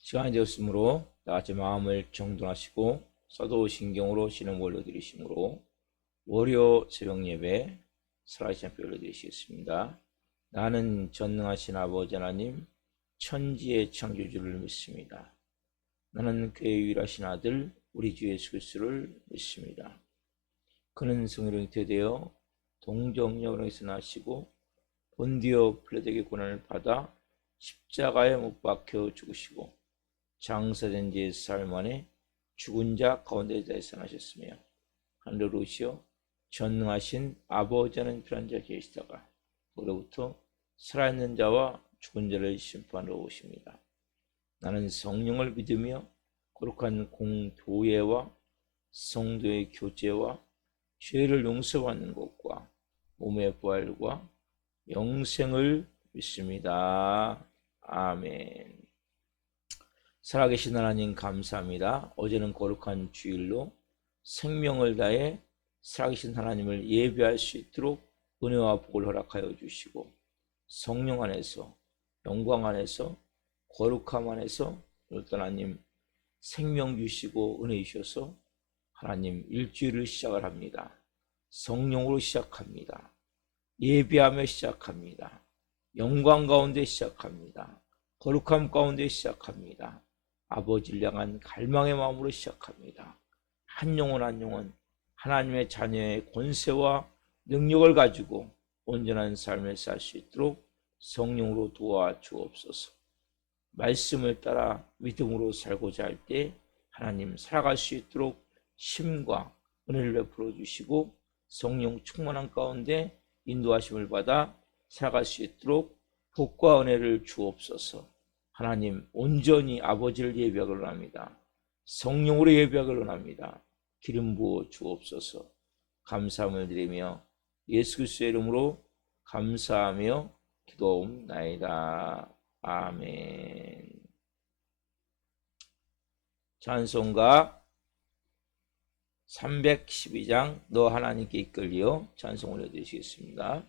시간이 되었으므로 다같이 마음을 정돈하시고 사도신경으로 신앙 올려드리심으로 월요 새벽 예배 살아계신 하나님 올려드리시겠습니다. 나는 전능하신 아버지 하나님 천지의 창조주를 믿습니다. 나는 그의 유일하신 아들 우리 주 예수 그리스도를 믿습니다. 그는 성령이 잉태되어 동정녀에서 나시고 본디오 빌라도에게 고난을 받아 십자가에 못 박혀 죽으시고 장사된 지 4일 만에 죽은 자 가운데서 살아나셨으며 하늘로 오시어 전능하신 아버지는 필요한 자 계시다가 그로부터 살아있는 자와 죽은 자를 심판하러 오십니다. 나는 성령을 믿으며 거룩한 공교회와 성도의 교제와 죄를 용서받는 것과 몸의 부활과 영생을 믿습니다. 아멘. 살아계신 하나님 감사합니다. 어제는 거룩한 주일로 생명을 다해 살아계신 하나님을 예배할 수 있도록 은혜와 복을 허락하여 주시고 성령 안에서 영광 안에서 거룩함 안에서 오늘 하나님 생명 주시고 은혜 주셔서 하나님 일주일을 시작을 합니다. 성령으로 시작합니다. 예배하며 시작합니다. 영광 가운데 시작합니다. 거룩함 가운데 시작합니다. 아버지를 향한 갈망의 마음으로 시작합니다. 한 영혼 한 영혼 하나님의 자녀의 권세와 능력을 가지고 온전한 삶을 살 수 있도록 성령으로 도와주옵소서. 말씀을 따라 믿음으로 살고자 할 때 하나님 살아갈 수 있도록 힘과 은혜를 베풀어 주시고 성령 충만한 가운데 인도하심을 받아 살아갈 수 있도록 복과 은혜를 주옵소서. 하나님 온전히 아버지를 예배하기를 원합니다. 성령으로 예배하기를 원합니다. 기름 부어 주옵소서. 감사함을 드리며 예수 그리스도의 이름으로 감사하며 기도옵나이다. 아멘. 찬송가 312장 너 하나님께 이끌리어 찬송 올려드리시겠습니다.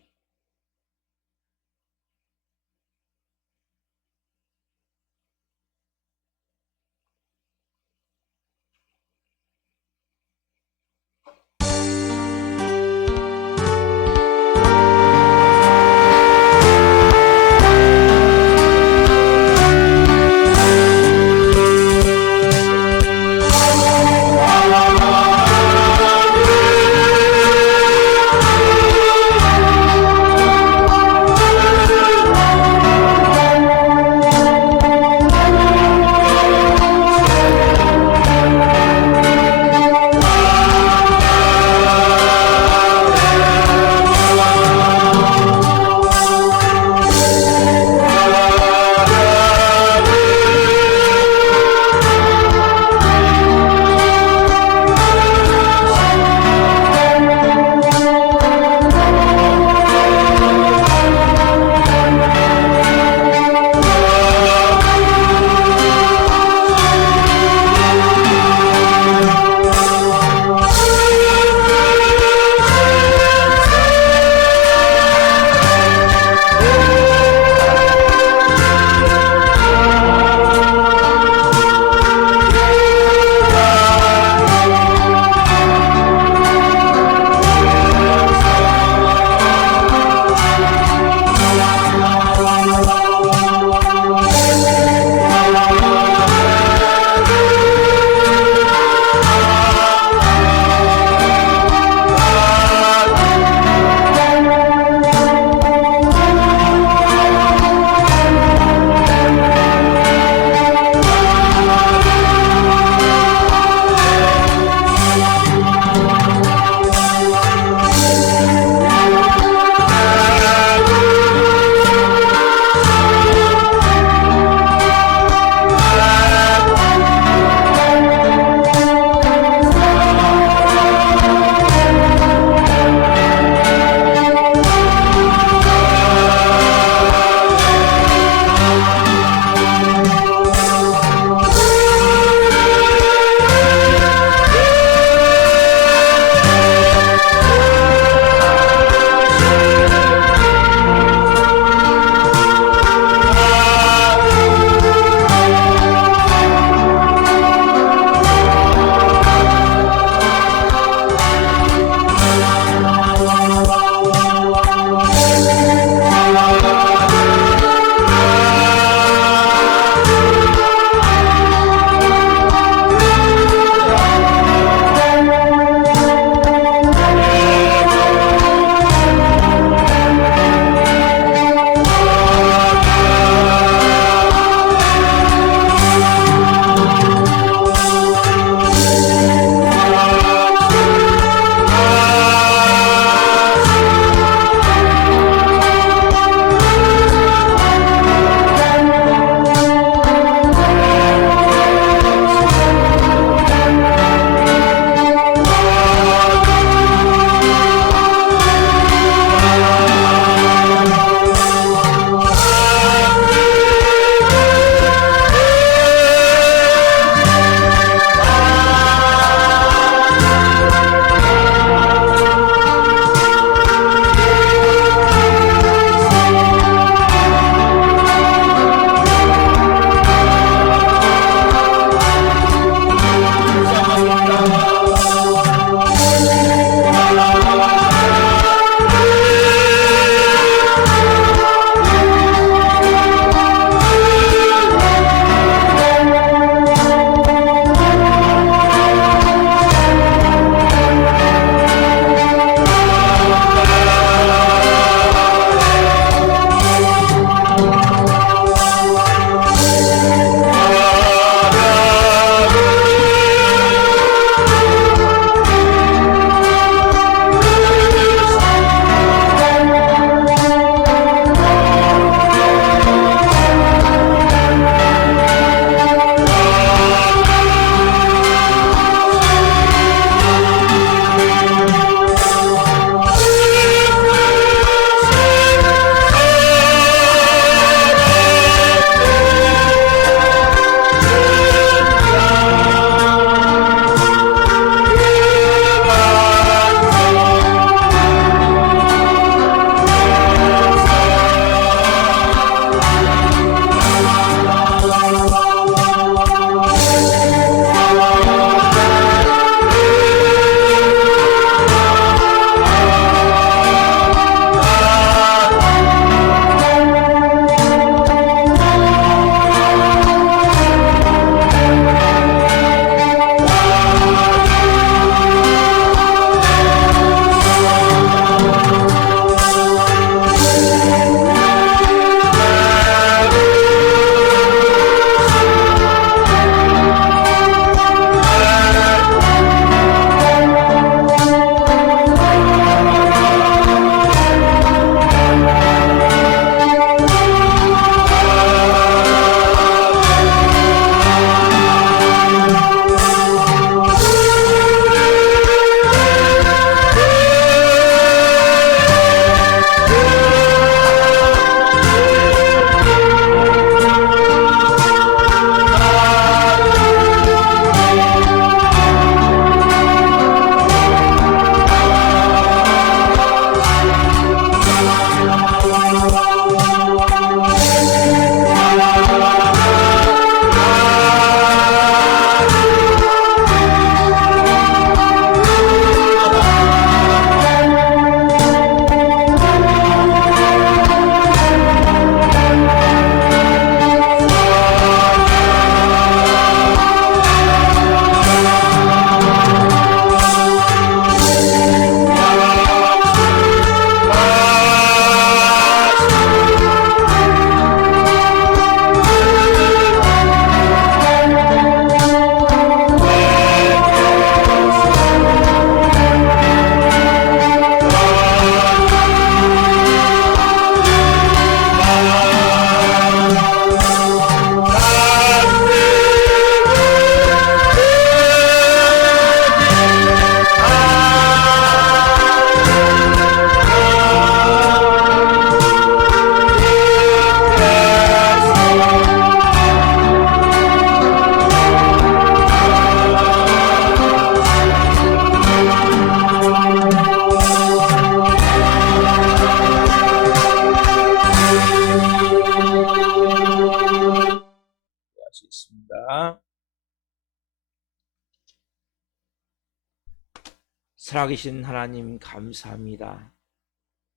살아계신 하나님 감사합니다.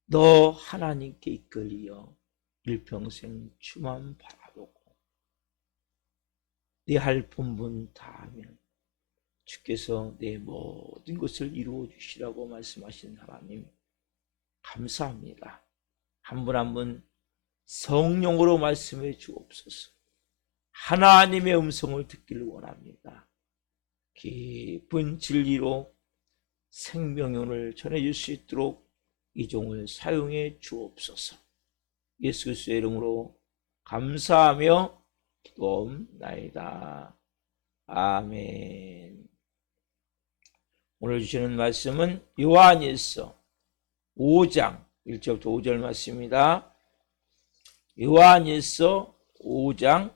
너 하나님께 이끌리어 일평생 주만 바라보고 내 할 본분 다하면 주께서 내 모든 것을 이루어 주시라고 말씀하신 하나님 감사합니다. 한 분 한 분 성령으로 말씀해 주옵소서. 하나님의 음성을 듣기를 원합니다. 깊은 진리로 생명론을 전해줄 수 있도록 이 종을 사용해 주옵소서. 예수 그리스도의 이름으로 감사하며 기도옵나이다. 아멘. 오늘 주시는 말씀은 요한일서 5장 1절부터 5절 말씀입니다. 요한일서 5장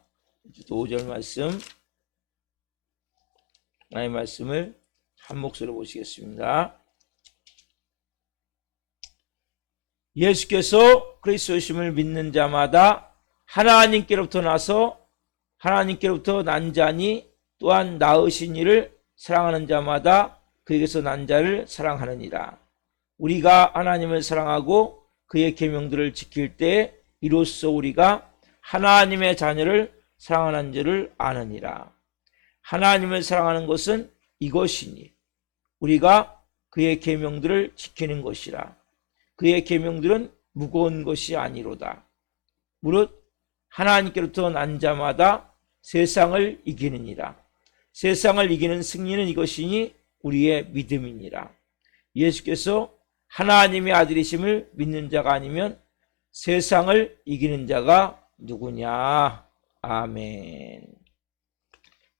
5절 말씀, 하나님의 말씀을 한 목소리로 보시겠습니다. 예수께서 그리스도심을 믿는 자마다 하나님께로부터 나서 하나님께로부터 난 자니 또한 낳으신 이를 사랑하는 자마다 그에게서 난 자를 사랑하느니라. 우리가 하나님을 사랑하고 그의 계명들을 지킬 때 이로써 우리가 하나님의 자녀를 사랑하는 줄을 아느니라. 하나님을 사랑하는 것은 이것이니 우리가 그의 계명들을 지키는 것이라. 그의 계명들은 무거운 것이 아니로다. 무릇 하나님께로부터 난 자마다 세상을 이기느니라. 세상을 이기는 승리는 이것이니 우리의 믿음이니라. 예수께서 하나님의 아들이심을 믿는 자가 아니면 세상을 이기는 자가 누구냐. 아멘.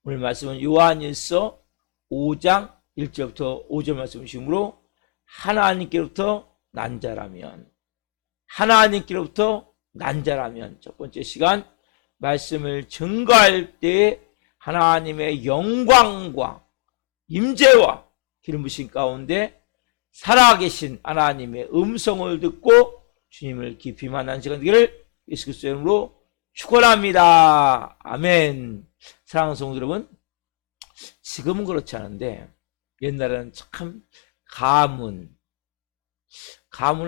오늘 말씀은 요한일서 5장 1절부터 5절 말씀이시므로 하나님께로부터 난 자라면, 하나님께로부터 난 자라면 첫 번째 시간 말씀을 증거할 때 하나님의 영광과 임재와 기름 부으심 가운데 살아계신 하나님의 음성을 듣고 주님을 깊이 만나는 시간 되기를 예수 그리스도의 이름으로 축원합니다. 아멘. 사랑하는 성도 여러분, 지금은 그렇지 않은데 옛날에는 참 가문을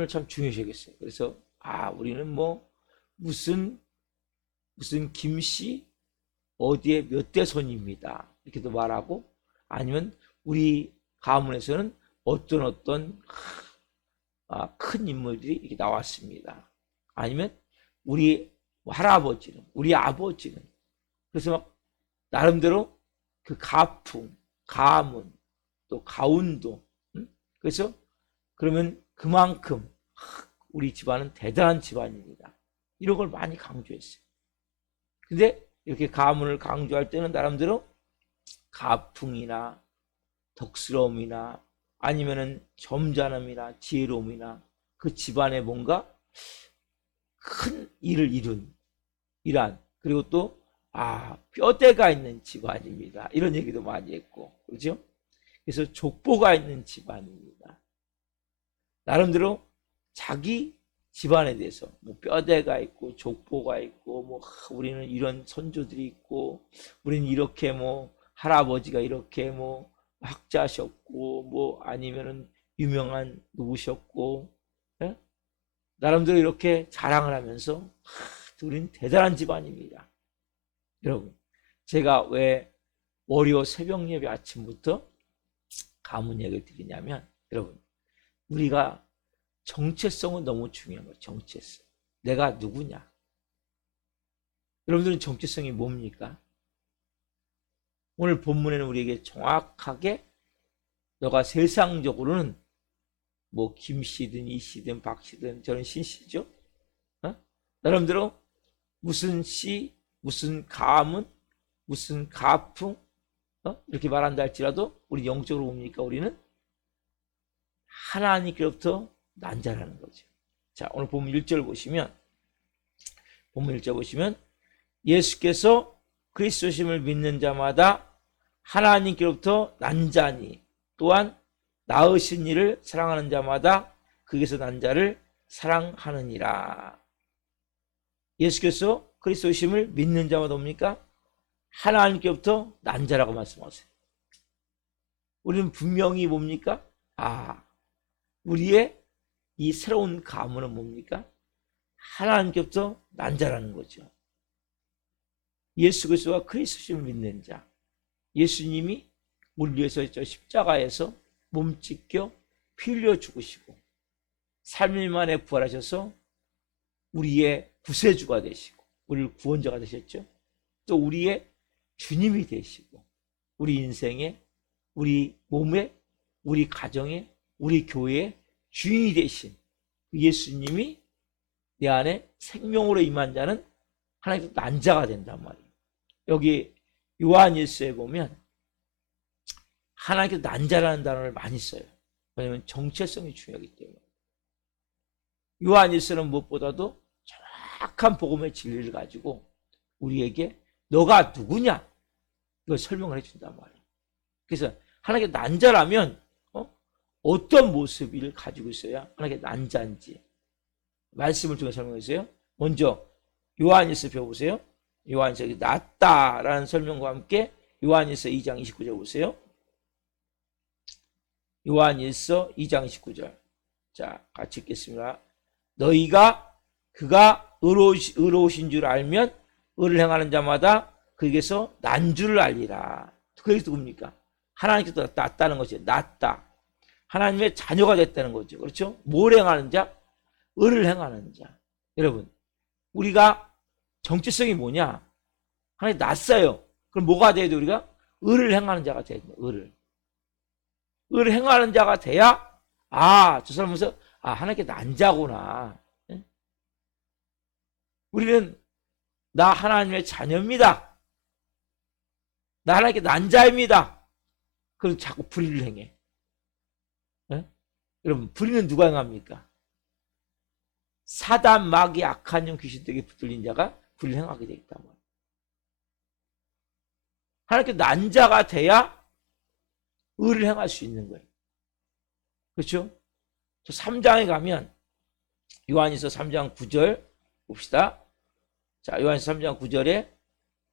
참 중요시했어요. 그래서 우리는 뭐 무슨 김씨 어디에 몇 대 손입니다 이렇게도 말하고, 아니면 우리 가문에서는 어떤 큰 인물들이 이렇게 나왔습니다. 아니면 우리 할아버지는, 우리 아버지는, 그래서 막 나름대로 그 가풍, 가문, 또 가운도, 그래서 그러면 그만큼 우리 집안은 대단한 집안입니다. 이런 걸 많이 강조했어요. 근데 이렇게 가문을 강조할 때는 나름대로 가풍이나 덕스러움이나 아니면은 점잖음이나 지혜로움이나 그 집안에 뭔가 큰 일을 이란, 그리고 또 뼈대가 있는 집안입니다. 이런 얘기도 많이 했고, 그렇죠? 그래서 족보가 있는 집안입니다. 나름대로 자기 집안에 대해서 뭐 뼈대가 있고 족보가 있고, 뭐 우리는 이런 선조들이 있고, 우리는 이렇게 뭐 할아버지가 이렇게 뭐 학자셨고, 뭐 아니면은 유명한 누구셨고, 예? 나름대로 이렇게 자랑을 하면서 우리는 대단한 집안입니다. 여러분, 제가 왜 월요 새벽 예배 아침부터 가문 얘기를 드리냐면, 여러분, 우리가 정체성은 너무 중요한 거예요. 정체성. 내가 누구냐? 여러분들은 정체성이 뭡니까? 오늘 본문에는 우리에게 정확하게 너가 세상적으로는 뭐 김씨든 이씨든 박씨든 저는 신씨죠. 나름대로 무슨 씨, 무슨 가문, 무슨 가풍 이렇게 말한다 할지라도 우리 영적으로 뭡니까? 우리는 하나님께로부터 난 자라는 거죠. 자, 오늘 본문 1절 보시면, 본문 1절 보시면 예수께서 그리스도심을 믿는 자마다 하나님께로부터 난 자니 또한 낳으신 이를 사랑하는 자마다 그에게서 난 자를 사랑하느니라. 예수께서 그리스도심을 믿는 자마다 뭡니까? 하나님께로부터 난 자라고 말씀하세요. 우리는 분명히 뭡니까? 아, 우리의 이 새로운 가문은 뭡니까? 하나님께부터 난 자라는 거죠. 예수 그리스도와 그리스도를 믿는 자. 예수님이 우리 위해서 저 십자가에서 몸 찢겨 피 흘려 죽으시고 3일 만에 부활하셔서 우리의 구세주가 되시고 우리를 구원자가 되셨죠. 또 우리의 주님이 되시고 우리 인생에, 우리 몸에, 우리 가정에, 우리 교회의 주인이 되신 예수님이 내 안에 생명으로 임한 자는 하나님께서 난 자가 된단 말이에요. 여기 요한일서에 보면 하나님께서 난 자라는 단어를 많이 써요. 왜냐하면 정체성이 중요하기 때문에. 요한일서는 무엇보다도 정확한 복음의 진리를 가지고 우리에게 너가 누구냐 이걸 설명을 해준단 말이에요. 그래서 하나님께 난 자라면 어떤 모습을 가지고 있어야 하나님께 난 자인지 말씀을 통해 설명해 주세요. 먼저 요한일서 배워보세요. 요한일서 낫다라는 설명과 함께 요한일서 2장 29절 보세요. 요한일서 2장 29절. 자, 같이 읽겠습니다. 너희가 그가 의로우신 줄 알면 의를 행하는 자마다 그에게서 난 줄을 알리라. 그게 누굽니까? 하나님께서 낫다는 것이 낫다. 하나님의 자녀가 됐다는 거죠. 그렇죠? 뭘 행하는 자? 의를 행하는 자. 여러분, 우리가 정체성이 뭐냐? 하나님 낫어요. 그럼 뭐가 돼야 돼? 우리가 의를 행하는 자가 돼야 돼. 의를 행하는 자가 돼야 저 사람에서 하나님께 난 자구나. 우리는 나 하나님의 자녀입니다. 나 하나님께 난 자입니다. 그럼 자꾸 불의를 행해. 여러분, 불의는 누가 행합니까? 사단, 마귀, 악한 영, 귀신들에게 붙들린 자가 불의를 행하게 되어 있단 말이에요. 하나님께 난 자가 돼야 의를 행할 수 있는 거예요. 그렇죠? 3장에 가면 요한일서 3장 9절 봅시다. 자, 요한일서 3장 9절에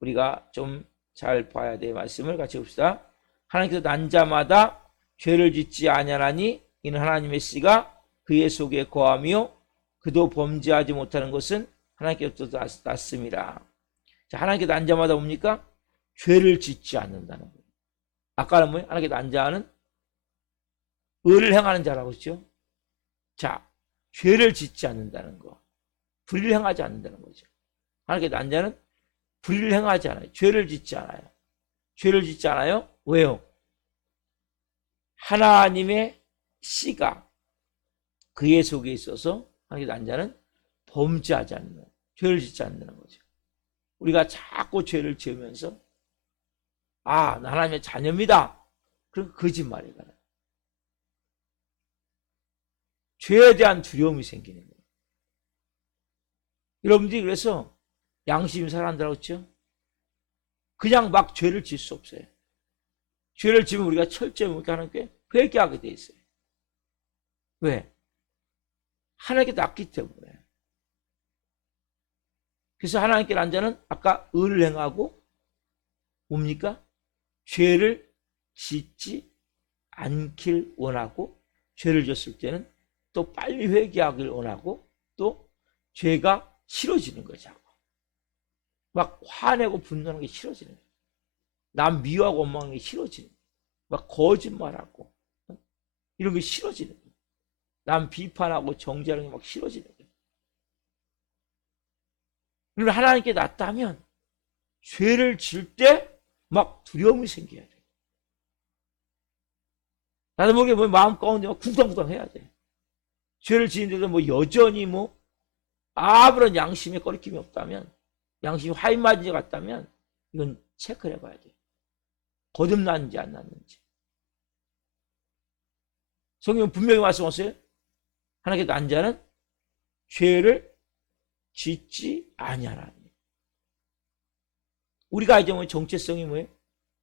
우리가 좀 잘 봐야 될 말씀을 같이 봅시다. 하나님께서 난 자마다 죄를 짓지 아니하나니 이는 하나님의 씨가 그의 속에 거하며 그도 범죄하지 못하는 것은 하나님께로부터 났습니다. 자, 하나님께 난 자마다 뭡니까? 죄를 짓지 않는다는 거예요. 아까는 뭐예요? 하나님께 난 자는 의를 행하는 자라고 했죠. 자, 죄를 짓지 않는다는 거. 불의를 행하지 않는다는 거죠. 하나님께 난 자는 불의를 행하지 않아요. 죄를 짓지 않아요. 죄를 짓지 않아요? 왜요? 하나님의 씨가 그의 속에 있어서 하나님께 난 자는 범죄하지 않는, 죄를 짓지 않는다는 거죠. 우리가 자꾸 죄를 지으면서 나 하나님의 자녀입니다. 그럼 거짓말이에요. 죄에 대한 두려움이 생기는 거예요. 여러분들이 그래서 양심이 사람들하고 있죠? 그냥 막 죄를 지을 수 없어요. 죄를 지으면 우리가 철저히 하나님께 회개하게 돼 있어요. 왜? 하나님께 낫기 때문에. 그래서 하나님께 난 자는 아까 의를 행하고 뭡니까? 죄를 짓지 않길 원하고 죄를 졌을 때는 또 빨리 회개하길 원하고 또 죄가 싫어지는 거죠. 막 화내고 분노하는 게 싫어지는 거예요. 남 미워하고 원망하는 게 싫어지는 거예요. 막 거짓말하고 이런 게 싫어지는 거예요. 남 비판하고 정죄하는 게 막 싫어지는 거예요. 그러면 하나님께 낫다면 죄를 지을 때 막 두려움이 생겨야 돼요. 나도 모르게 마음 가운데 막 쿵당쿵당 해야 돼. 죄를 지는데도 여전히 아무런 양심에 꺼리낌이 없다면, 양심이 화인 맞은 것 같다면 이건 체크를 해봐야 돼. 거듭났는지 안 났는지. 성경은 분명히 말씀하세요. 하나님께 난 자는 죄를 짓지 아니하나니. 우리가 이제 정체성이 뭐예요?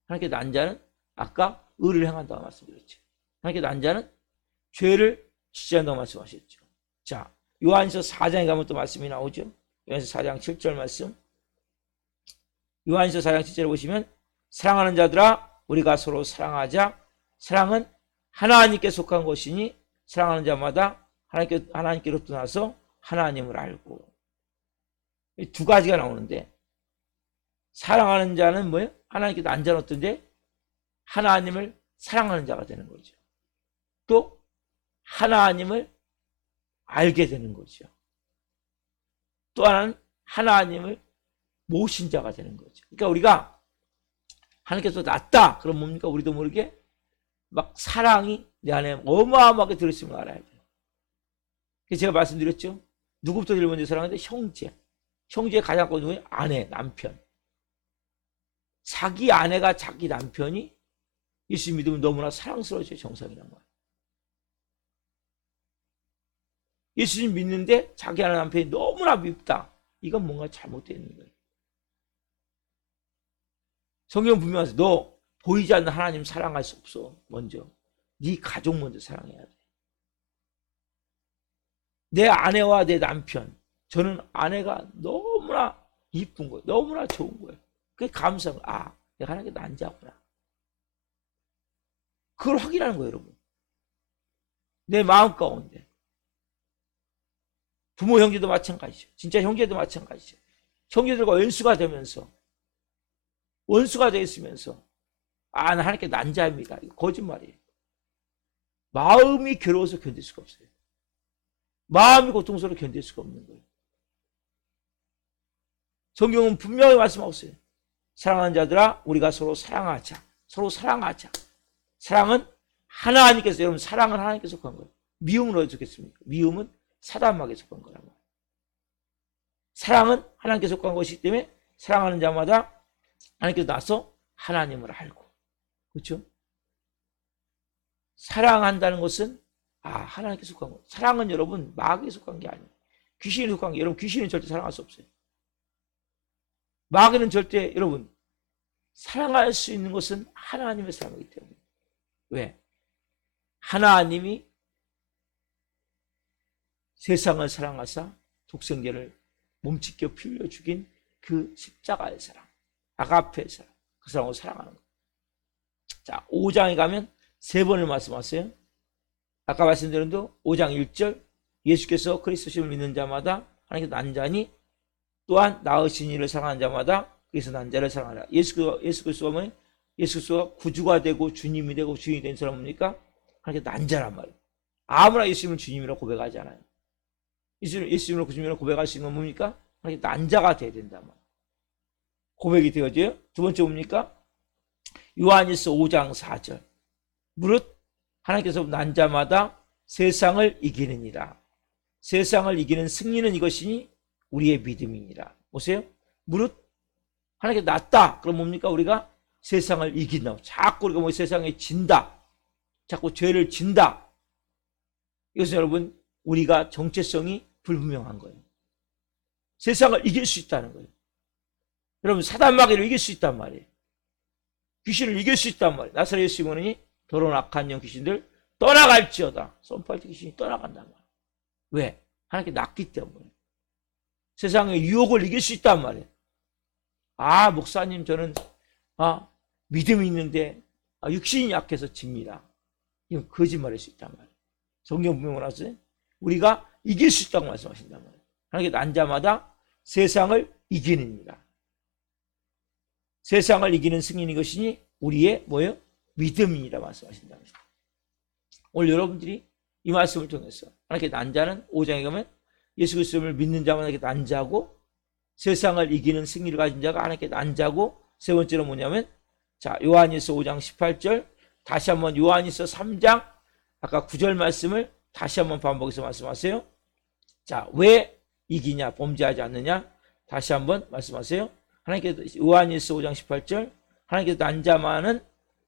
하나님께 난 자는 아까 의를 행한다고 말씀드렸죠. 하나님께 난 자는 죄를 짓지 않는다고 말씀하셨죠. 자, 요한서 4장에 가면 또 말씀이 나오죠. 요한서 4장 7절 말씀. 요한서 4장 7절에 보시면 사랑하는 자들아 우리가 서로 사랑하자. 사랑은 하나님께 속한 것이니 사랑하는 자마다 하나님께로부터 나서 하나님을 알고. 이 두 가지가 나오는데, 사랑하는 자는 뭐예요? 하나님께 난 자는 어떤데? 하나님을 사랑하는 자가 되는 거죠. 또 하나님을 알게 되는 거죠. 또 하나는 하나님을 모신 자가 되는 거죠. 그러니까 우리가 하나님께서 낫다 그럼 뭡니까? 우리도 모르게 막 사랑이 내 안에 어마어마하게 들어있음을 알아야 돼요. 그래서 제가 말씀드렸죠. 누구부터 제일 먼저 사랑하는데? 형제. 형제의 가장 큰 누구예요? 아내, 남편. 자기 아내가 자기 남편이 예수 믿으면 너무나 사랑스러워져요. 정상이란 말이에요. 예수님 믿는데 자기 아내 남편이 너무나 밉다. 이건 뭔가 잘못되어 있는 거예요. 성경 분명하세요. 너 보이지 않는 하나님 사랑할 수 없어. 먼저 네 가족 먼저 사랑해야 돼. 내 아내와 내 남편, 저는 아내가 너무나 이쁜 거예요. 너무나 좋은 거예요. 그게 감사한 거예요. 아, 내가 하나님께 난자구나. 그걸 확인하는 거예요, 여러분. 내 마음 가운데. 부모 형제도 마찬가지죠. 진짜 형제도 마찬가지죠. 형제들과 원수가 되면서, 원수가 되어 있으면서, 아, 나 하나님께 난자입니다. 이거 거짓말이에요. 마음이 괴로워서 견딜 수가 없어요. 마음이 고통스러워 견딜 수가 없는 거예요. 성경은 분명히 말씀하고 있어요. 사랑하는 자들아, 우리가 서로 사랑하자. 서로 사랑하자. 사랑은 하나님께서, 여러분, 사랑은 하나님께서 속한 거예요. 미움은 어디서 속했습니까? 미움은 사단마귀에 속한 거란 말이에요. 사랑은 하나님께 속한 것이기 때문에 사랑하는 자마다 하나님께서 나서 하나님을 알고. 그렇죠? 사랑한다는 것은 하나님께 속한 거. 사랑은 여러분 마귀에 속한 게 아니에요. 귀신에 속한 게. 여러분 귀신은 절대 사랑할 수 없어요. 마귀는 절대 여러분 사랑할 수 있는 것은 하나님의 사랑이기 때문에. 왜? 하나님이 세상을 사랑하사 독생자를 몸짓겨 피 흘려 죽인 그 십자가의 사랑, 아가페의 사랑, 그 사랑을 사랑하는 거예요. 자, 5장에 가면 3번을 말씀하세요. 아까 말씀드린 대로 5장 1절, 예수께서 그리스도심을 믿는 자마다 하나님께 난 자니 또한 낳으신 이를 사랑하는 자마다 그래서 난 자를 사랑하라. 예수 그리스도가 뭐예요? 예수 그리스도가 구주가 되고 주님이 되고 주인이 된 사람은 뭡니까? 하나님께 난 자란 말이에요. 아무나 예수님을 주님이라고 고백하지 않아요. 예수님을 구주님이라고 고백할 수 있는 건 뭡니까? 하나님께 난 자가 돼야 된단 말이에요. 고백이 되어져요. 두 번째 뭡니까? 요한일서 5장 4절. 무릇 하나님께서 난 자마다 세상을 이기느니라. 세상을 이기는 승리는 이것이니 우리의 믿음이니라. 보세요. 무릇 하나님께 낫다. 그럼 뭡니까? 우리가 세상을 이긴다. 자꾸 우리가 세상에 진다. 자꾸 죄를 진다. 이것은 여러분 우리가 정체성이 불분명한 거예요. 세상을 이길 수 있다는 거예요. 여러분 사단마귀를 이길 수 있단 말이에요. 귀신을 이길 수 있단 말이에요. 나사렛 예수 믿으니 더러운 악한 영 귀신들 떠나갈지어다. 선포할 때 귀신이 떠나간단 말이에요. 왜? 하나님께 낫기 때문에. 세상의 유혹을 이길 수 있단 말이에요. 목사님 저는 믿음이 있는데 육신이 약해서 집니다. 이건 거짓말일 수 있단 말이에요. 성경 분명히 나왔어요. 우리가 이길 수 있다고 말씀하신단 말이에요. 하나님께 난 자마다 세상을 이기는이라. 세상을 이기는 승리인 것이니 우리의 뭐예요? 믿음이라 말씀하신다. 오늘 여러분들이 이 말씀을 통해서 하나님께 난 자는 5장에 가면 예수 그리스도를 믿는 자만 하나님께 난 자고 세상을 이기는 승리를 가진 자가 하나님께 난 자고 세 번째로 뭐냐면 자 요한일서 5장 18절 다시 한번 요한일서 3장 아까 9절 말씀을 다시 한번 반복해서 말씀하세요. 자, 왜 이기냐? 범죄하지 않느냐? 다시 한번 말씀하세요. 하나님께서 요한일서 5장 18절 하나님께서 난 자만은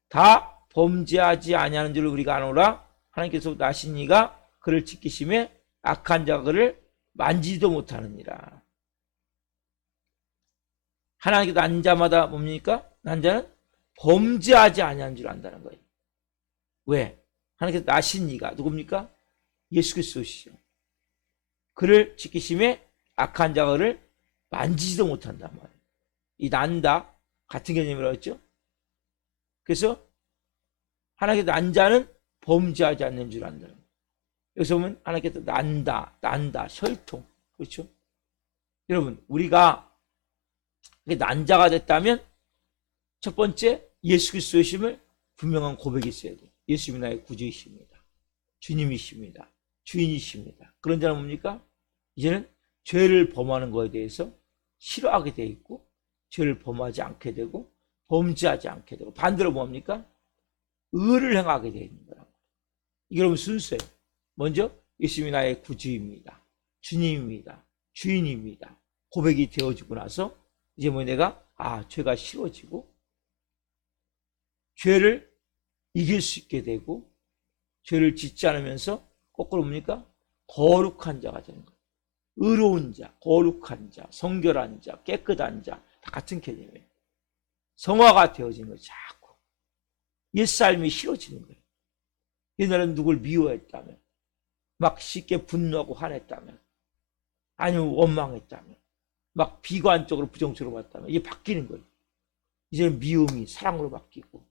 다 범죄하지 아니하는 줄 우리가 아노라. 하나님께서 나신 이가 그를 지키심에 악한 자가 그를 만지지도 못하느니라. 하나님께서 난 자마다 뭡니까? 난 자는 범죄하지 아니하는 줄 안다는 거예요. 왜? 하나님께서 나신 이가 누굽니까? 예수 그리스도시죠. 그를 지키심에 악한 자가 그를 만지지도 못한단 말이에요. 이 난다 같은 개념이라고 했죠. 그래서 하나님께서 난 자는 범죄하지 않는 줄 안다는 거예요. 여기서 보면 하나님께서 난다, 혈통. 그렇죠? 여러분, 우리가 난자가 됐다면 첫 번째 예수 그리스도의 심을 분명한 고백이 있어야 돼요. 예수님이 나의 구주이십니다. 주님이십니다. 주인이십니다. 그런 자는 뭡니까? 이제는 죄를 범하는 것에 대해서 싫어하게 돼 있고 죄를 범하지 않게 되고 범죄하지 않게 되고 반대로 뭡니까? 의를 행하게 되어 있는 거라고. 이게 여러분 순서예요. 먼저 예수님이 나의 구주입니다. 주님입니다. 주인입니다. 고백이 되어지고 나서 이제 뭐 내가 죄가 싫어지고 죄를 이길 수 있게 되고 죄를 짓지 않으면서 거꾸로 뭡니까? 거룩한 자가 되는 거예요. 의로운 자, 거룩한 자, 성결한 자, 깨끗한 자 다 같은 개념이에요. 성화가 되어지는 거예요. 자꾸 옛삶이 싫어지는 거예요. 옛날에는 누굴 미워했다면 막 쉽게 분노하고 화냈다면 아니면 원망했다면 막 비관적으로 부정적으로 봤다면 이게 바뀌는 거예요. 이제는 미움이 사랑으로 바뀌고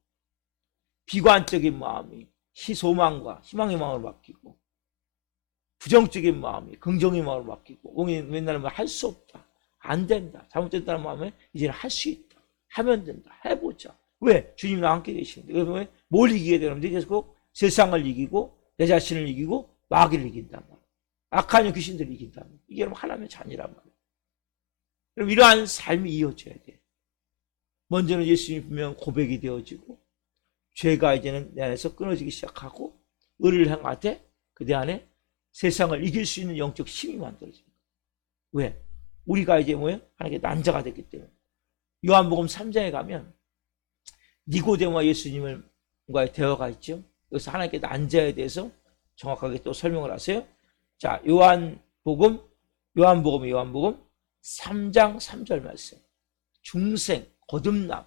비관적인 마음이 소망과 희망의 마음으로 바뀌고 부정적인 마음이 긍정의 마음으로 바뀌고 맨날 할 수 없다, 안 된다, 잘못됐다는 마음에 이제는 할 수 있다, 하면 된다, 해보자. 왜? 주님이 나와 함께 계시는데. 그러면 뭘 이기게 되는데 계속 세상을 이기고 내 자신을 이기고 마귀를 이긴단 말이에요. 악한 귀신들을 이긴단 말이에요. 이게 여러분 하나님의 자녀란 말이에요. 그럼 이러한 삶이 이어져야 돼요. 먼저는 예수님이 분명 고백이 되어지고 죄가 이제는 내 안에서 끊어지기 시작하고 의를 행하되 그대 안에 세상을 이길 수 있는 영적 힘이 만들어집니다. 왜? 우리가 이제 뭐예요? 하나님께 난자가 됐기 때문에. 요한복음 3장에 가면 니고데모와 예수님과의 대화가 있죠. 여기서 하나님께 난자에 대해서 정확하게 또 설명을 하세요. 자, 요한복음 3장 3절 말씀. 중생, 거듭남,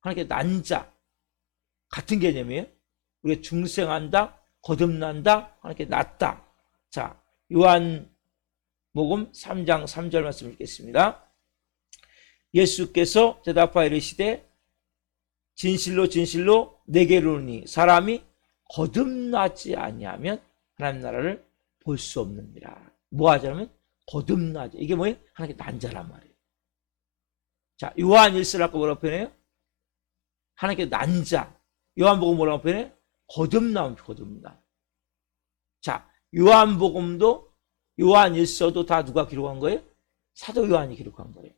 하나님께 난자 같은 개념이에요. 우리가 중생한다, 거듭난다, 하나님께 낫다. 자, 요한복음 3장 3절 말씀 읽겠습니다. 예수께서 대답하여 이르시되 진실로 진실로 내게 이르노니 사람이 거듭나지 아니하면 하나님 나라를 볼 수 없느니라. 뭐 하자면 거듭나지. 이게 뭐예요? 하나님께 난자란 말이에요. 자, 요한 1서를 아까 뭐라고 표현해요? 하나님께 난자. 요한복음 뭐라고 표현해요? 거듭남. 자, 요한복음도 요한 1서도 다 누가 기록한 거예요? 사도 요한이 기록한 거예요.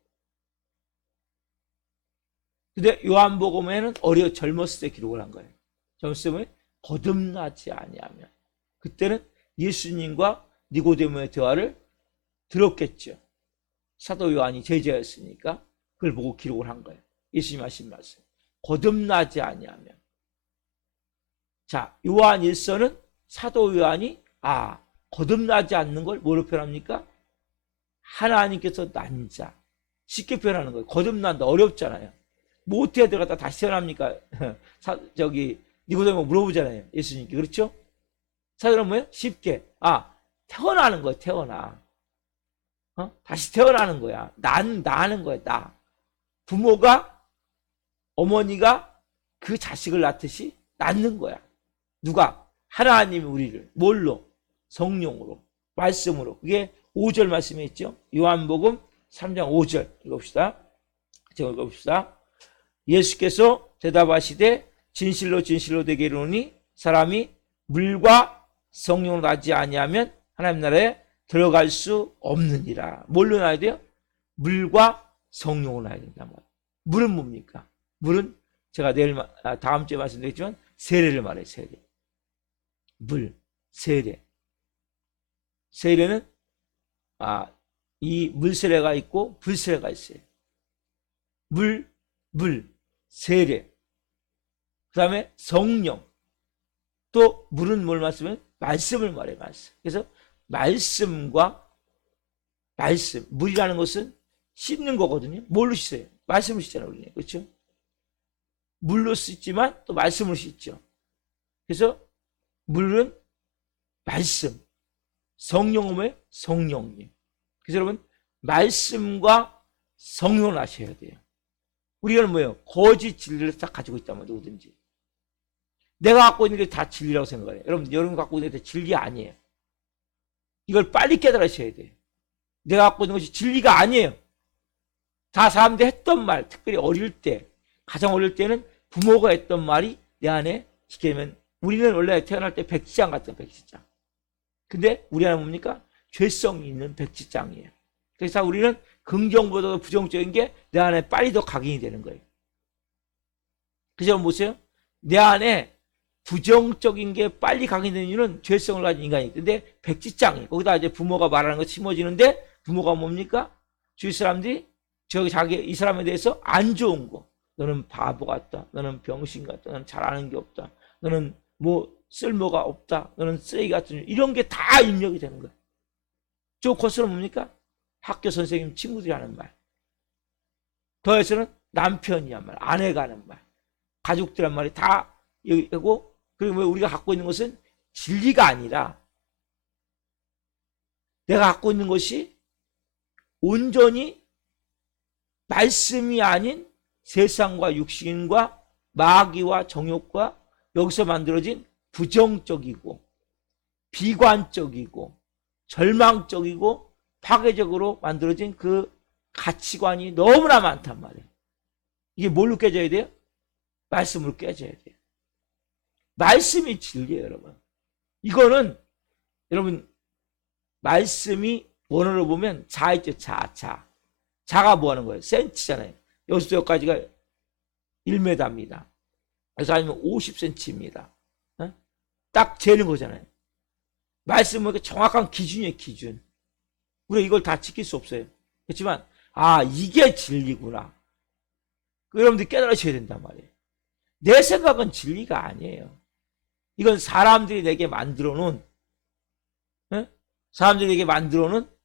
근데 요한복음에는 젊었을 때 기록을 한 거예요. 젊었을 때 거듭나지 아니하면. 그때는 예수님과 니고데모의 대화를 들었겠죠. 사도 요한이 제자였으니까 그걸 보고 기록을 한 거예요. 예수님 하신 말씀. 거듭나지 아니하면. 자, 요한 1서는 사도 요한이 거듭나지 않는 걸 뭐로 표현합니까? 하나님께서 난자. 쉽게 표현하는 거예요. 거듭난다. 어렵잖아요. 뭐 어떻게 들어갔다 다시 태어납니까? 니고데모 물어보잖아요. 예수님께. 그렇죠? 사도는 뭐예요? 쉽게. 태어나는 거예요. 태어나. 다시 태어나는 거야. 나는 거야. 나. 부모가, 어머니가 그 자식을 낳듯이 낳는 거야. 누가? 하나님이 우리를. 뭘로? 성령으로. 말씀으로. 그게 5절 말씀에 있죠. 요한복음 3장 5절 읽어봅시다. 제가 읽어봅시다. 예수께서 대답하시되 진실로 진실로 내게 이르노니 사람이 물과 성령으로 나지 아니하면 하나님 나라에 들어갈 수 없느니라. 뭘로 나야 돼요? 물과 성령으로 나야 된단 말이에요. 물은 뭡니까? 물은 제가 다음 주에 말씀드리겠지만 세례를 말해요. 세례. 물, 세례. 세례는 이 물세례가 있고 불세례가 있어요. 물, 세례. 그 다음에 성령. 또 물은 뭘 말씀해요? 말씀을 말해요. 말씀. 그래서 말씀과 말씀. 물이라는 것은 씻는 거거든요. 뭘로 씻어요? 말씀을 씻잖아요. 우리는. 그렇죠? 물로 씻지만 또 말씀을 씻죠. 그래서 물은 말씀. 성령은 뭐예요? 성령님. 그래서 여러분 말씀과 성령을 아셔야 돼요. 우리가 뭐예요? 거짓 진리를 딱 가지고 있단 말이에요. 누구든지. 내가 갖고 있는 게 다 진리라고 생각해요. 여러분 갖고 있는 게 다 진리 아니에요. 이걸 빨리 깨달으셔야 돼요. 내가 갖고 있는 것이 진리가 아니에요. 다 사람들이 했던 말, 특별히 어릴 때, 가장 어릴 때는 부모가 했던 말이 내 안에 쉽게 되면 우리는 원래 태어날 때 백지장 같은 백지장. 근데 우리 안에 뭡니까? 죄성이 있는 백지장이에요. 그래서 우리는 긍정보다도 부정적인 게 내 안에 빨리 더 각인이 되는 거예요. 그죠? 보세요. 내 안에 부정적인 게 빨리 각인되는 이유는 죄성을 가진 인간이기 때문에 백지장이 거기다 이제 부모가 말하는 거 심어지는데 부모가 뭡니까? 주위 사람들이 이 사람에 대해서 안 좋은 거. 너는 바보 같다. 너는 병신 같다. 너는 잘하는 게 없다. 너는 뭐 쓸모가 없다. 너는 쓰레기 같은 이런 게 다 입력이 되는 거예요. 저 코스는 뭡니까? 학교 선생님 친구들이 하는 말. 더해서는 남편이 한 말, 아내가 하는 말, 가족들 한 말이 다 여기고 그리고 우리가 갖고 있는 것은 진리가 아니라 내가 갖고 있는 것이 온전히 말씀이 아닌 세상과 육신과 마귀와 정욕과 여기서 만들어진 부정적이고 비관적이고 절망적이고 파괴적으로 만들어진 그 가치관이 너무나 많단 말이에요. 이게 뭘로 깨져야 돼요? 말씀으로 깨져야 돼요. 말씀이 진리예요, 여러분. 이거는 여러분 말씀이 원어로 보면 자 있죠. 자가 뭐 하는 거예요? 센치잖아요. 여기서부터 여기까지가 1m입니다. 그래서 아니면 50cm입니다. 딱 재는 거잖아요. 말씀은 정확한 기준이에요, 기준. 우리가 이걸 다 지킬 수 없어요. 그렇지만 이게 진리구나. 여러분들이 깨달으셔야 된단 말이에요. 내 생각은 진리가 아니에요. 이건 사람들이 내게 만들어 놓은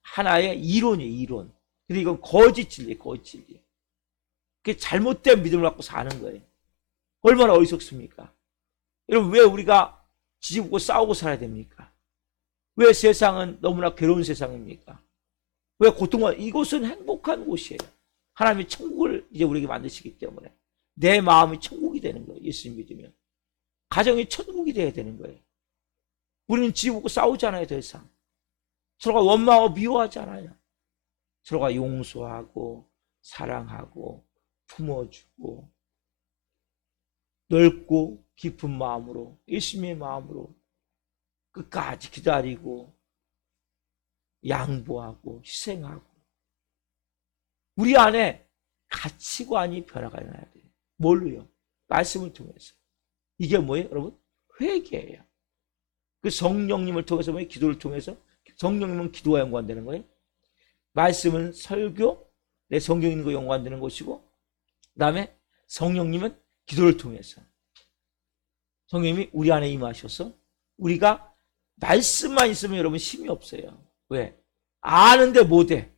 하나의 이론이에요, 이론. 근데 이건 거짓 진리예요, 거짓 진리. 그게 잘못된 믿음을 갖고 사는 거예요. 얼마나 어리석습니까? 여러분, 왜 우리가 지지고 싸우고 살아야 됩니까? 왜 세상은 너무나 괴로운 세상입니까? 왜 고통을, 이곳은 행복한 곳이에요. 하나님이 천국을 이제 우리에게 만드시기 때문에 내 마음이 천국이 되는 거예요. 예수님 믿으면. 가정이 천국이 돼야 되는 거예요. 우리는 지지고 싸우잖아요, 더 이상. 서로가 원망하고 미워하잖아요. 서로가 용서하고 사랑하고 품어주고 넓고 깊은 마음으로 예수님의 마음으로 끝까지 기다리고 양보하고 희생하고 우리 안에 가치관이 변화가 일어나야 돼요. 뭘로요? 말씀을 통해서. 이게 뭐예요, 여러분? 회개예요. 그 성령님을 통해서 뭐예요? 기도를 통해서. 성령님은 기도와 연관되는 거예요. 말씀은 설교, 내 성경 있는 거 연관되는 것이고, 그 다음에 성령님은 기도를 통해서. 성령님이 우리 안에 임하셔서 우리가 말씀만 있으면 여러분 힘이 없어요. 왜? 아는데 못해.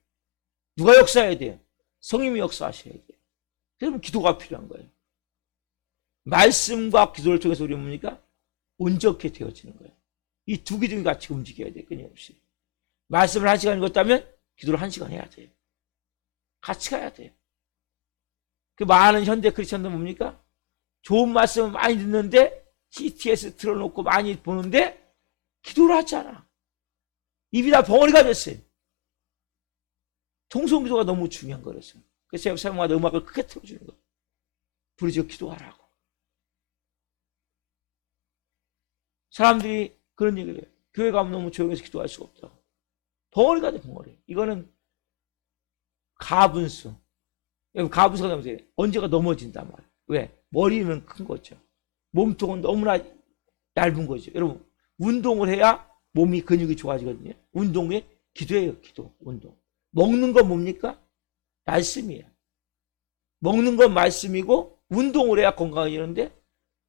누가 역사해야 돼요? 성령님이 역사하셔야 돼요. 그러면 기도가 필요한 거예요. 말씀과 기도를 통해서 우리 뭡니까? 온전케 되어지는 거예요. 이 두 기둥이 같이 움직여야 돼요. 끊임없이. 말씀을 1시간 읽었다면 기도를 1시간 해야 돼요. 같이 가야 돼요. 그 많은 현대 크리스천들 뭡니까? 좋은 말씀을 많이 듣는데 CTS 틀어놓고 많이 보는데 기도를 하지 않아. 입이 다 벙어리가 됐어요. 통성기도가 너무 중요한 거라서. 그래서 사용마다 음악을 크게 틀어주는 거예요. 부르짖어 기도하라고. 사람들이 그런 얘기를 해요. 교회 가면 너무 조용해서 기도할 수가 없다고. 벙어리가 돼, 벙어리. 이거는 가분수. 가분수가 나오세요. 언제가 넘어진단 말이에요. 왜? 머리는 큰 거죠. 몸통은 너무나 얇은 거죠. 여러분, 운동을 해야 몸이 근육이 좋아지거든요. 운동에 기도예요, 기도, 운동. 먹는 건 뭡니까? 말씀이에요. 먹는 건 말씀이고 운동을 해야 건강해지는데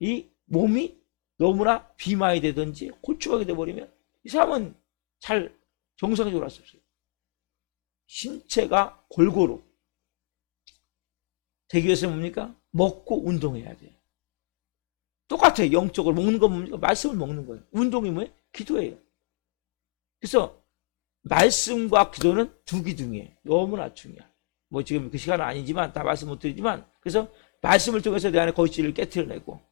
이 몸이 너무나 비만이 되든지 홀쭉하게 돼버리면 이 사람은 잘 정상적으로 할 수 없어요. 신체가 골고루 되기 위해서 뭡니까? 먹고 운동해야 돼요. 똑같아요. 영적으로 먹는 건 뭡니까? 말씀을 먹는 거예요. 운동이 뭐예요? 기도예요. 그래서 말씀과 기도는 두 기둥이에요. 너무나 중요해요. 뭐 지금 그 시간은 아니지만 다 말씀 못 드리지만 그래서 말씀을 통해서 내 안에 거짓을 깨트려내고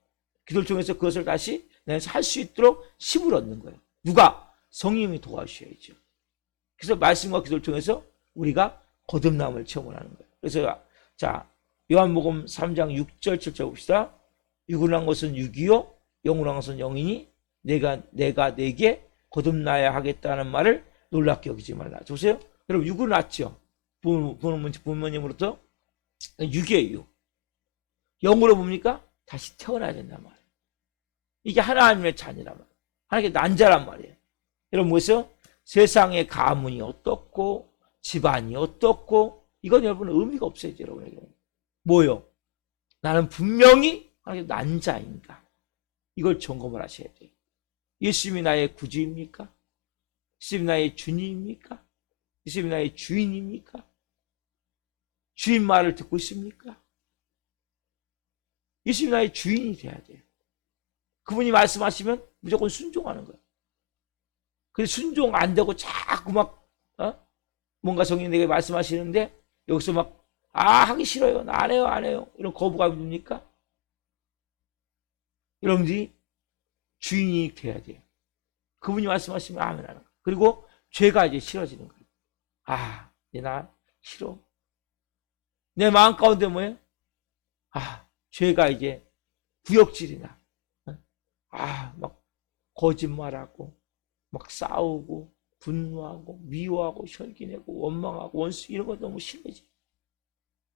기도를 통해서 그것을 다시 내가 할 수 있도록 힘을 얻는 거예요. 누가? 성령이 도와주셔야죠. 그래서 말씀과 기도를 통해서 우리가 거듭남을 체험을 하는 거예요. 그래서 자, 요한복음 3장 6절 7절 봅시다. 육은한 것은 육이요 영원한 것은 영이니 내가 내게 거듭나야 하겠다는 말을 놀랍게 여기지 말라. 보세요. 여러분 육은 났죠. 부모님으로부터 육이에요. 영으로 뭡니까? 다시 태어나야 된단 말이에요. 이게 하나님의 자녀란 말이에요. 하나님의 난자란 말이에요. 여러분 뭐겠어요? 세상의 가문이 어떻고 집안이 어떻고 이건 여러분 의미가 없어요. 여러분에게. 뭐요? 나는 분명히 하나님의 난자인가? 이걸 점검을 하셔야 돼요. 예수님이 나의 구주입니까? 예수님이 나의 주님입니까? 예수님이 나의 주인입니까? 주인 말을 듣고 있습니까? 예수님이 나의 주인이 돼야 돼요. 그분이 말씀하시면 무조건 순종하는 거예요. 근데 순종 안 되고 자꾸 막 뭔가 성령님에게 말씀하시는데 여기서 막 하기 싫어요. 나 안 해요. 이런 거부감이 듭니까? 여러분들이 주인이 돼야 돼요. 그분이 말씀하시면 아멘 하는 거예요. 그리고 죄가 이제 싫어지는 거예요. 이제 나 싫어. 내 마음 가운데 뭐예요? 죄가 이제 구역질이 나. 막 거짓말하고 막 싸우고 분노하고 미워하고 혈기내고 원망하고 원수 이런 거 너무 심해져.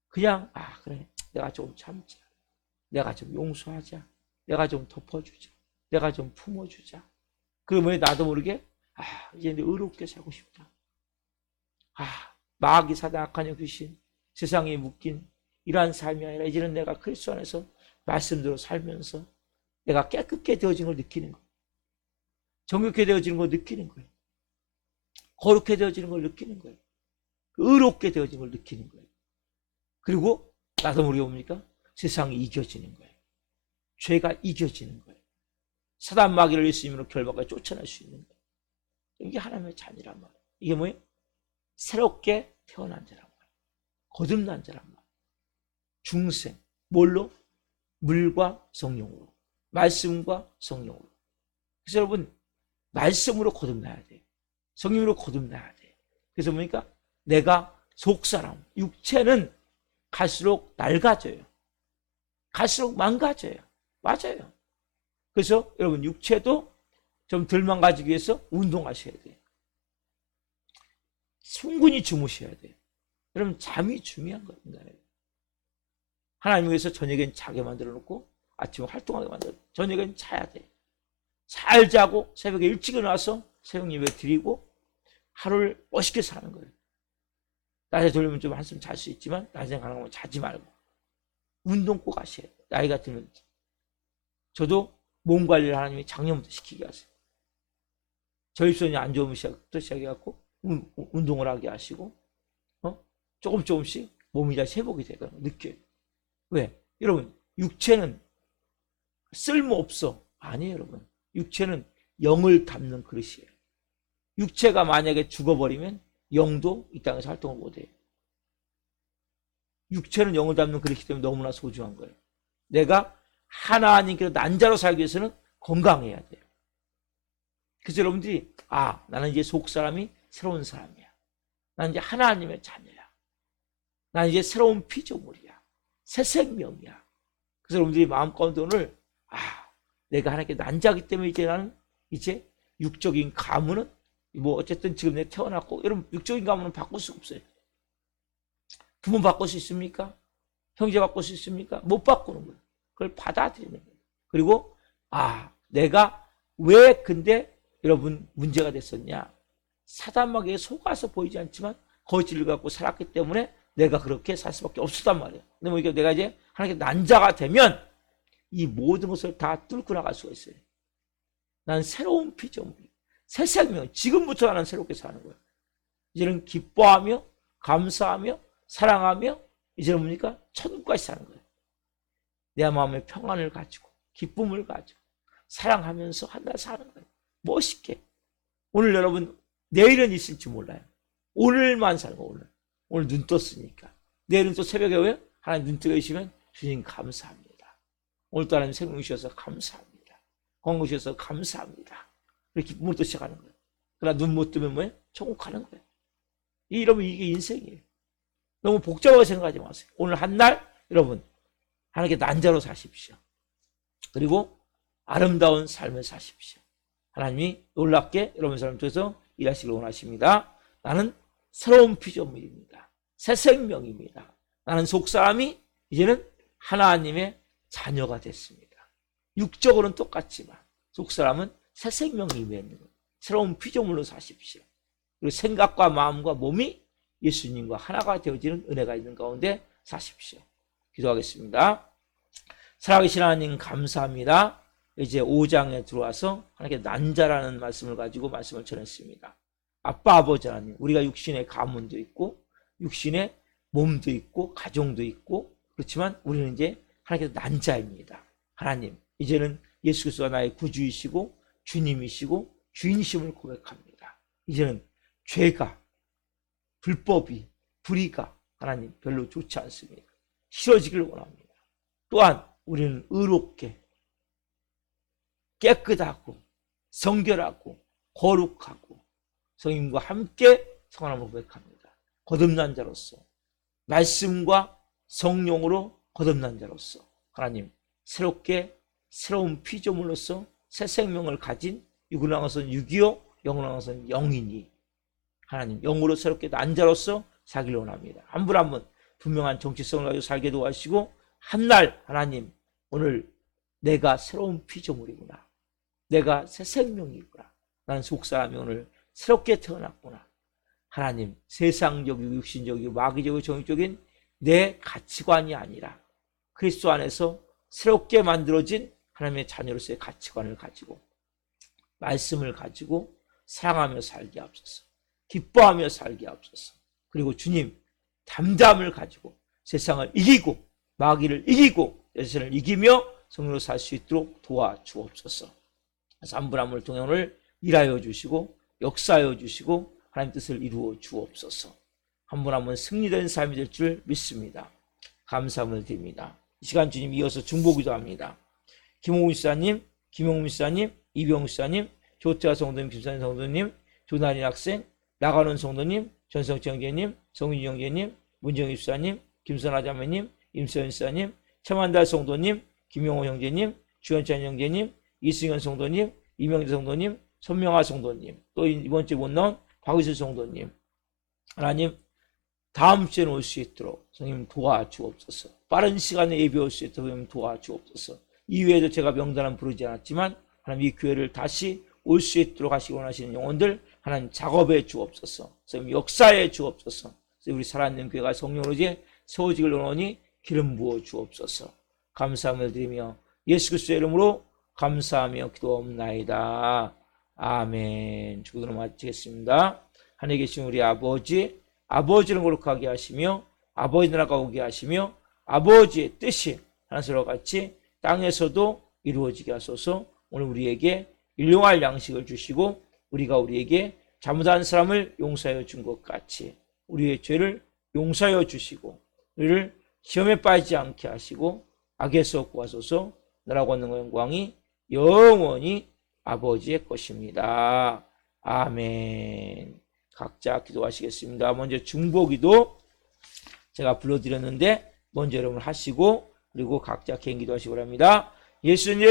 그냥 그래 내가 좀 참자. 내가 좀 용서하자. 내가 좀 덮어주자. 내가 좀 품어주자. 그러면 나도 모르게 이제 의롭게 살고 싶다. 마귀 사단 악한 귀신 세상에 묶인 이러한 삶이 아니라 이제는 내가 그리스도 안에서 말씀대로 살면서 내가 깨끗게 되어진 걸 느끼는 거예요. 정결케 되어지는 걸 느끼는 거예요. 거룩해 되어지는 걸 느끼는 거예요. 의롭게 되어진 걸 느끼는 거예요. 그리고 나도 모르게 뭡니까? 세상이 이겨지는 거예요. 죄가 이겨지는 거예요. 사단 마귀를 예수님으로 결박하여 쫓아낼 수 있는 거예요. 이게 하나님의 자녀란 말이에요. 이게 뭐예요? 새롭게 태어난 자란 말이에요. 거듭난 자란 말이에요. 중생. 뭘로? 물과 성령으로. 말씀과 성령으로. 그래서 여러분 말씀으로 거듭나야 돼요. 성령으로 거듭나야 돼요. 그래서 보니까 내가 속사람, 육체는 갈수록 낡아져요. 갈수록 망가져요. 맞아요. 그래서 여러분 육체도 좀 덜 망가지기 위해서 운동하셔야 돼요. 충분히 주무셔야 돼요. 여러분 잠이 중요한 겁니다. 하나님 위해서 저녁엔 자게 만들어 놓고 아침에 활동하게 만들어 놓고 저녁엔 자야 돼요. 잘 자고 새벽에 일찍 일어나서 새벽 예배 드리고 하루를 멋있게 사는 거예요. 낮에 졸리면 좀 한숨 잘 수 있지만 낮에 가능하면 자지 말고 운동 꼭 하셔야 돼요. 나이가 들면. 저도 몸 관리를 하나님이 작년부터 시키게 하세요. 저입선이 안 좋으면 시작해갖고 운동을 하게 하시고 조금씩 몸이 다시 회복이 되거든요. 느껴요. 왜? 여러분 육체는 쓸모없어. 아니에요 여러분. 육체는 영을 담는 그릇이에요. 육체가 만약에 죽어버리면 영도 이 땅에서 활동을 못해요. 육체는 영을 담는 그릇이기 때문에 너무나 소중한 거예요. 내가 하나님께로 난자로 살기 위해서는 건강해야 돼요. 그래서 여러분들이 나는 이제 속사람이 새로운 사람이야. 나는 이제 하나님의 자녀야. 나는 이제 새로운 피조물이야. 새 생명이야. 그래서 여러분들이 마음 가운데 오늘 내가 하나님께 난자기 때문에 이제 나는 이제 육적인 가문은 뭐 어쨌든 지금 내가 태어났고 여러분 육적인 가문은 바꿀 수가 없어요. 부모 바꿀 수 있습니까? 형제 바꿀 수 있습니까? 못 바꾸는 거예요. 그걸 받아들이는 거예요. 그리고 내가 왜 근데 여러분 문제가 됐었냐? 사단마귀에 속아서 보이지 않지만 거짓을 갖고 살았기 때문에 내가 그렇게 살 수밖에 없었단 말이에요. 근데 뭐 내가 이제 하나님께 난자가 되면 이 모든 것을 다 뚫고 나갈 수가 있어요. 난 새로운 피조물이에요. 새 생명. 지금부터 나는 새롭게 사는 거예요. 이제는 기뻐하며 감사하며 사랑하며 이제는 뭡니까? 천국까지 사는 거예요. 내 마음에 평안을 가지고 기쁨을 가지고 사랑하면서 한 달 사는 거예요. 멋있게. 오늘 여러분 내일은 있을지 몰라요. 오늘만 사는 거예요. 오늘 눈 떴으니까. 내일은 또 새벽에 왜? 하나님 눈 뜨고 계시면 주님 감사합니다. 오늘도 하나님 생명 주셔서 감사합니다. 건강 주셔서 감사합니다. 이렇게 기쁨으로 또 시작하는 거예요. 그러나 눈 못 뜨면 뭐예요? 천국하는 거예요. 여러분, 이게 인생이에요. 너무 복잡하게 생각하지 마세요. 오늘 한 날 여러분 하나님께 난자로 사십시오. 그리고 아름다운 삶을 사십시오. 하나님이 놀랍게 여러분 삶을 통해서 일하시길 원하십니다. 나는 새로운 피조물입니다. 새 생명입니다. 나는 속사람이 이제는 하나님의 자녀가 됐습니다. 육적으로는 똑같지만 속사람은 새 생명이 임해 있는 거예요. 새로운 피조물로 사십시오. 그리고 생각과 마음과 몸이 예수님과 하나가 되어지는 은혜가 있는 가운데 사십시오. 기도하겠습니다. 살아계신 하나님 감사합니다. 이제 5장에 들어와서 하나님께 난자라는 말씀을 가지고 말씀을 전했습니다. 아빠 아버지 하나님, 우리가 육신의 가문도 있고 육신의 몸도 있고 가정도 있고 그렇지만 우리는 이제 하나님께서 난자입니다. 하나님, 이제는 예수 그리스도가 나의 구주이시고 주님이시고 주인심을 고백합니다. 이제는 죄가, 불법이, 불의가 하나님 별로 좋지 않습니다. 싫어지길 원합니다. 또한 우리는 의롭게 깨끗하고 성결하고 거룩하고 성님과 함께 성함을 고백합니다. 거듭난 자로서 말씀과 성령으로 거듭난 자로서 하나님 새롭게 새로운 피조물로서 새 생명을 가진 육으로 나서는 육이요 영으로 나서는 영이니 하나님 영으로 새롭게 난 자로서 살기를 원합니다. 한 분 한 분 분명한 정체성을 가지고 살게 도와주시고 한날 하나님 오늘 내가 새로운 피조물이구나. 내가 새 생명이구나. 나는 속사람이 오늘 새롭게 태어났구나. 하나님 세상적이고 육신적이고 마귀적이고 정욕적인 내 가치관이 아니라 그리스도 안에서 새롭게 만들어진 하나님의 자녀로서의 가치관을 가지고 말씀을 가지고 사랑하며 살게 하옵소서. 기뻐하며 살게 하옵소서. 그리고 주님 담담을 가지고 세상을 이기고 마귀를 이기고 예수를 이기며 성령으로 살 수 있도록 도와주옵소서. 그래서 한 분 한 분을 통해 오늘 일하여 주시고 역사하여 주시고 하나님 뜻을 이루어 주옵소서. 한 분 한 분 승리된 삶이 될 줄 믿습니다. 감사함을 드립니다. 이 시간 주님 이어서 중보기도 합니다. 김홍우 지사님, 김용우 지사님, 이병우 지사님, 조태화 성도님, 김산희 성도님, 조나린 학생, 나가는 성도님, 전성치 형제님, 성윤이 형제님, 문정희 지사님, 김선아 자매님, 임서연 지사님, 최만달 성도님, 김용호 형제님, 주현찬 형제님, 이승현 성도님, 이명재 성도님, 손명아 성도님, 또 이번 주에 못 나온 박의수 성도님, 하나님 다음 주에는 올 수 있도록 성님 도와주옵소서. 빠른 시간에 예배 올 수 있도록 도와주옵소서. 이외에도 제가 명단은 부르지 않았지만 하나님 이 교회를 다시 올 수 있도록 하시기 원하시는 영혼들 하나님 작업해 주옵소서. 성님 역사해 주옵소서. 우리 살아있는 교회가 성령으로 이제 세워지길 원하니 기름 부어 주옵소서. 감사함을 드리며 예수 그리스도의 이름으로 감사하며 기도옵나이다. 아멘. 주기도로 마치겠습니다. 하늘에 계신 우리 아버지, 아버지를 거룩하게 하시며 아버지 나라가 오게 하시며 아버지의 뜻이 하늘과 같이 땅에서도 이루어지게 하소서. 오늘 우리에게 일용할 양식을 주시고 우리가 우리에게 잘못한 사람을 용서하여 준 것 같이 우리의 죄를 용서하여 주시고 우리를 시험에 빠지지 않게 하시고 악에서 구하소서. 나라고 하는 영광이 영원히 아버지의 것입니다. 아멘. 각자 기도하시겠습니다. 먼저 중보기도 제가 불러드렸는데 먼저 여러분 하시고 그리고 각자 개인 기도하시기 바랍니다. 예수님,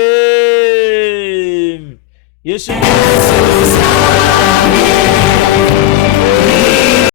예수님.